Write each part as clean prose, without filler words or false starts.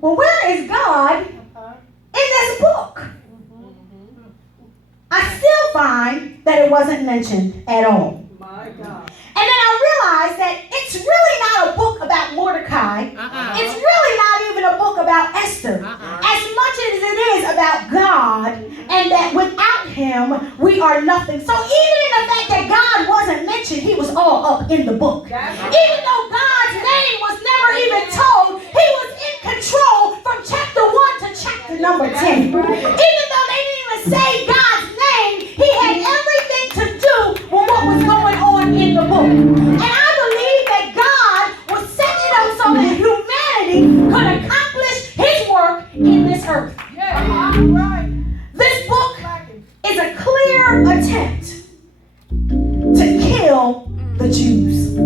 well, where is God in this book? I still find that it wasn't mentioned at all. My God. And then I realized that it's really not a book about Mordecai. It's really not even a book about Esther. As much as it is about God, and that without him, we are nothing. So even in the fact that God wasn't mentioned, he was all up in the book. Even though God's name was never even told, he was in control from chapter 1 to chapter number 10. Even though they didn't even say God's name, he had everything to do with what was going on in the book. And I believe that God was setting it up so that humanity could accomplish his work in this earth. Right. This book is a clear attempt to kill the Jews.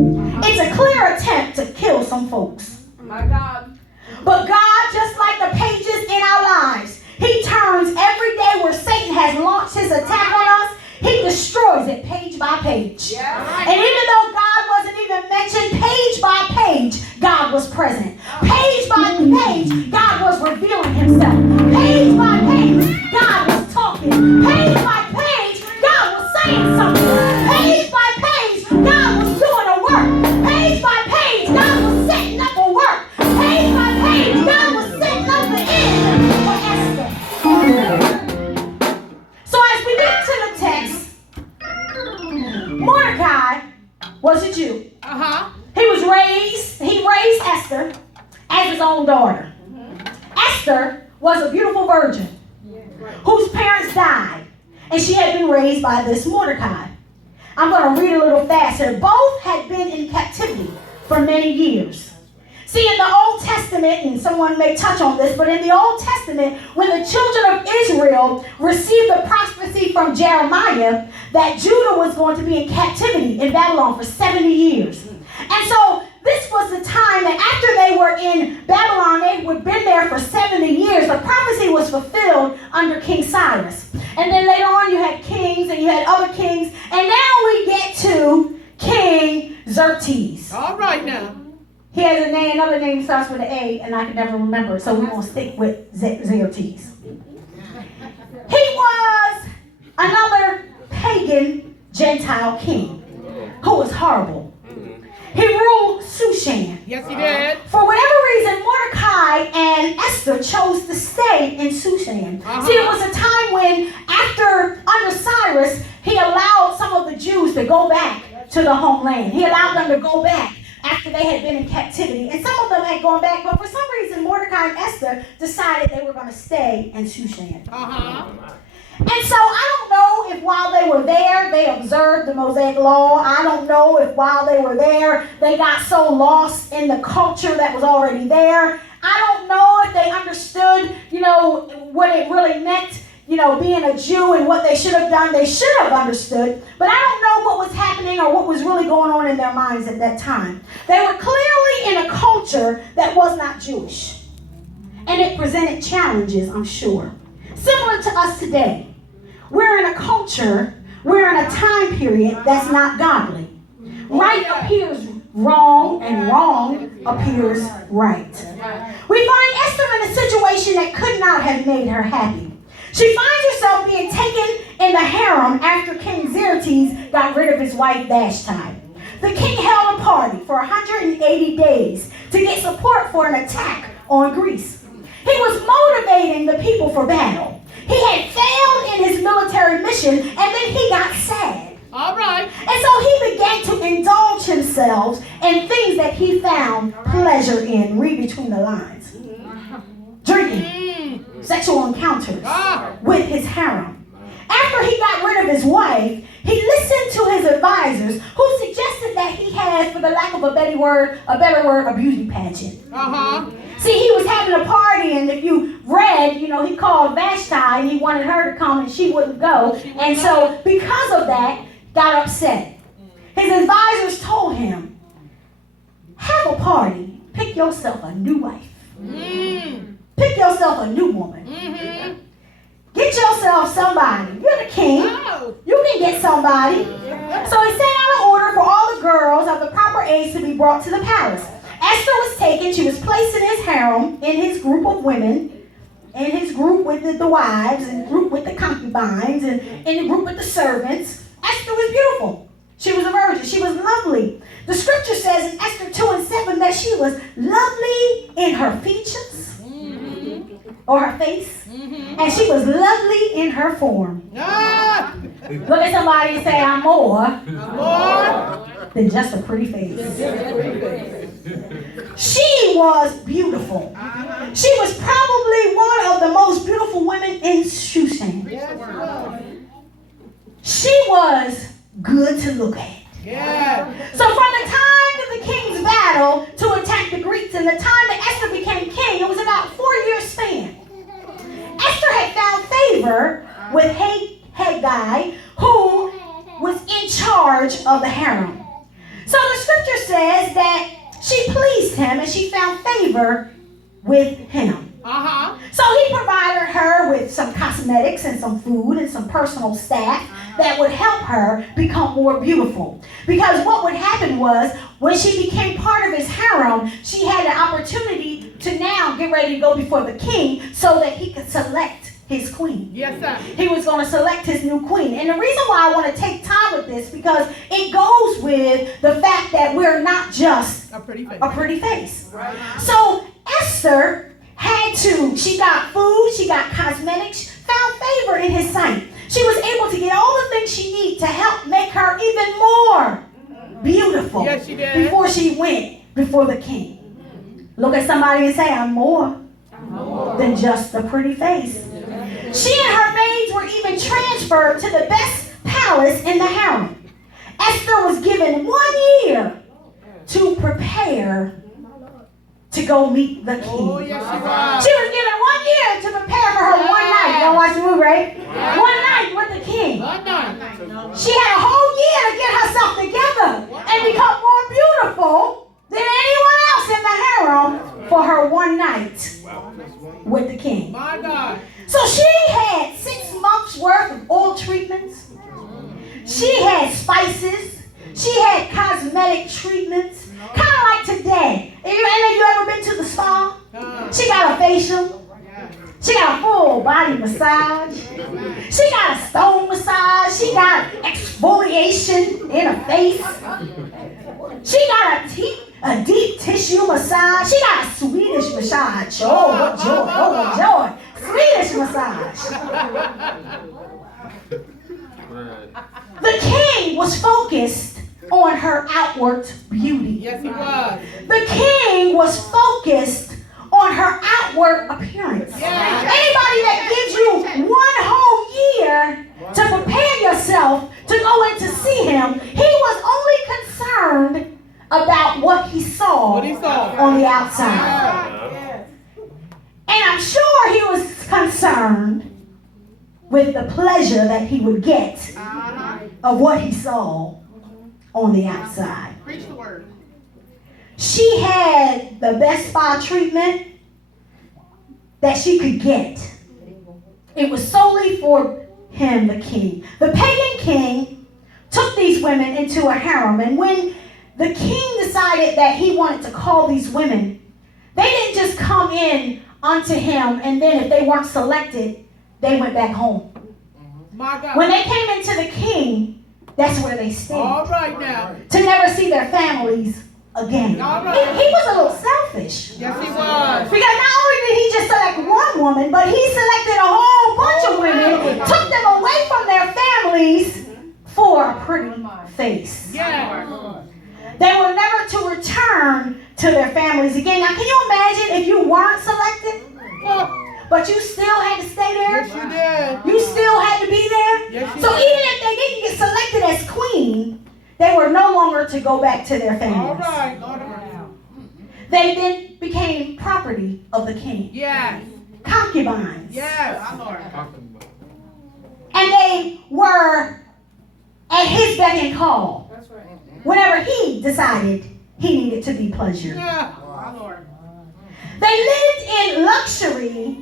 It's a clear attempt to kill some folks. My God. But God, just like the pages in our lives, he turns every day where Satan has launched his attack on us, he destroys it page by page. And even though God wasn't even mentioned, page by page, God was present. Page by page, God was revealing himself. Page by page, God was talking. Page by page, God was saying something. Page by page, God was doing a work. Page by page, God was setting up a work. Page by page, God was setting up the end for Esther. So as we get to the text, Mordecai was a Jew. He raised Esther as his own daughter. Esther was a beautiful virgin whose parents died, and she had been raised by this Mordecai. I'm going to read a little faster. Both had been in captivity for many years. See, in the Old Testament, and someone may touch on this, but in the Old Testament, when the children of Israel received the prophecy from Jeremiah that Judah was going to be in captivity in Babylon for 70 years. And so this was the time that after they were in Babylon, they would have been there for 70 years. The prophecy was fulfilled under King Cyrus. And then later on you had kings and you had other kings. And now we get to King Xerxes. All right now. He has a name, another name starts with an A, and I can never remember it, so we're going to stick with Xerxes. He was another pagan Gentile king who was horrible. He ruled Shushan. Yes, he did. For whatever reason, Mordecai and Esther chose to stay in Shushan. See, it was a time when, under Cyrus, he allowed some of the Jews to go back to the homeland. He allowed them to go back after they had been in captivity. And some of them had gone back, but for some reason, Mordecai and Esther decided they were going to stay in Shushan. And so I don't know if while they were there, they observed the Mosaic Law. I don't know if while they were there, they got so lost in the culture that was already there. I don't know if they understood, what it really meant, being a Jew and what they should have done. They should have understood. But I don't know what was happening or what was really going on in their minds at that time. They were clearly in a culture that was not Jewish. And it presented challenges, I'm sure. Similar to us today. We're in a culture, we're in a time period that's not godly. Right appears wrong and wrong appears right. We find Esther in a situation that could not have made her happy. She finds herself being taken in the harem after King Xerxes got rid of his wife Vashti. The king held a party for 180 days to get support for an attack on Greece. He was motivating the people for battle. He had failed in his military mission, and then he got sad. All right. And so he began to indulge himself in things that he found pleasure in. Read between the lines. Drinking, sexual encounters with his harem. After he got rid of his wife, he listened to his advisors who suggested that he had, for the lack of a better word, a beauty pageant. See, he was having a party, and if you read, he called Vashti, and he wanted her to come, and she wouldn't go. And so, because of that, got upset. His advisors told him, have a party, pick yourself a new wife. Pick yourself a new woman. Get yourself somebody. You're the king. You can get somebody. So he sent out an order for all the girls of the proper age to be brought to the palace. Esther was taken. She was placed in his harem, in his group of women, in his group with the wives, and group with the concubines, and in the group with the servants. Esther was beautiful. She was a virgin. She was lovely. The scripture says in Esther 2:7 that she was lovely in her features, or her face, and she was lovely in her form. Look at somebody and say, I'm more than just a pretty face. She was beautiful. She was probably one of the most beautiful women in Shushan. She was good to look at. So from the time of the king's battle to attack the Greeks and the time that Esther became king, it was about a 4-year span. Esther had found favor with Haggai, who was in charge of the harem. So the scripture says that she pleased him and she found favor with him. So he provided her with some cosmetics and some food and some personal staff that would help her become more beautiful. Because what would happen was, when she became part of his harem, she had the opportunity to now get ready to go before the king so that he could select his queen. Yes, sir. He was going to select his new queen. And the reason why I want to take time with this, because it goes with the fact that we're not just a pretty face. So Esther she got food, she got cosmetics, found favor in his sight. She was able to get all the things she needed to help make her even more beautiful. Yes, she did. Before she went before the king. Look at somebody and say, I'm more than just a pretty face. She and her maids were even transferred to the best palace in the harem. Esther was given 1 year to prepare to go meet the king. Oh, yes, she was. She was given 1 year to prepare for her one night. Y'all watch the movie, right? Yeah. One night with the king. She had a whole year to get herself together and become more beautiful than anyone else in the harem for her one night with the king. My God. So she had 6 months worth of oil treatments. She had spices. She had cosmetic treatments. Kind of like today. Any of you ever been to the spa? She got a facial. She got a full body massage. She got a stone massage. She got exfoliation in her face. She got a deep tissue massage. She got a Swedish massage. Oh, what joy. Oh, what joy. Swedish massage. The king was focused on her outward beauty. Yes, he was. The king was focused on her outward appearance. Yeah. Anybody that gives you 1 whole year to prepare yourself to go in to see him, he was only concerned about what he saw on the outside. And I'm sure he was concerned with the pleasure that he would get of what he saw on the outside. Preach the word. She had the best spa treatment that she could get. It was solely for him, the king. The pagan king took these women into a harem, and when the king decided that he wanted to call these women, they didn't just come in unto him, and then if they weren't selected, they went back home. My God. When they came into the king, that's where they stayed. All right now. To never see their families again. All right. He was a little selfish. Yes, he was. Because not only did he just select one woman, but he selected a whole bunch of women, took them away from their families for a pretty face. Yeah. They were never to return to their families again. Now, can you imagine if you weren't selected, but you still had to stay there? Yes, you did. You still had to be there? Yes, you So did. even if they didn't get selected as queen, they were no longer to go back to their All families. right. They then became property of the king. Yes. Concubines. Yes. And they were at his beck and call. That's right. Whenever he decided he needed to be pleasured. Yeah. My Lord. They lived in luxury,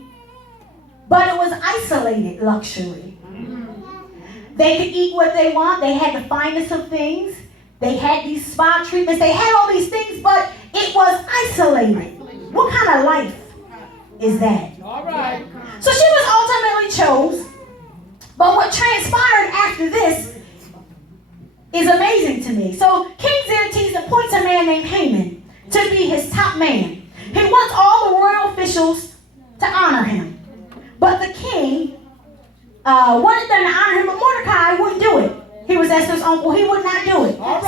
but it was isolated luxury. They could eat what they want. They had the finest of things. They had these spa treatments. They had all these things, but it was isolated. What kind of life is that? All right. So she was ultimately chose. But what transpired after this is amazing to me. So King Xerxes appoints a man named Haman to be his top man. He wants all the royal officials to honor him. But the king wanted them to honor him, but Mordecai wouldn't do it. He was Esther's uncle. He would not do it. All So